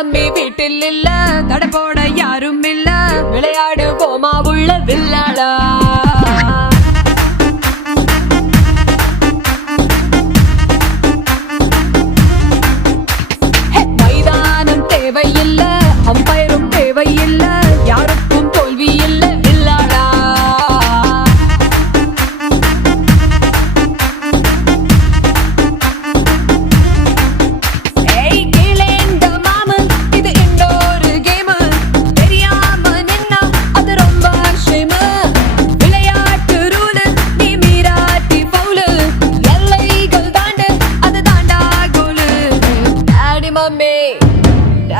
Mummy வீட்டில் இல்ல, தடை போட யாரும் இல்ல, விளையாடு போமா உள்ள வில்லாடா.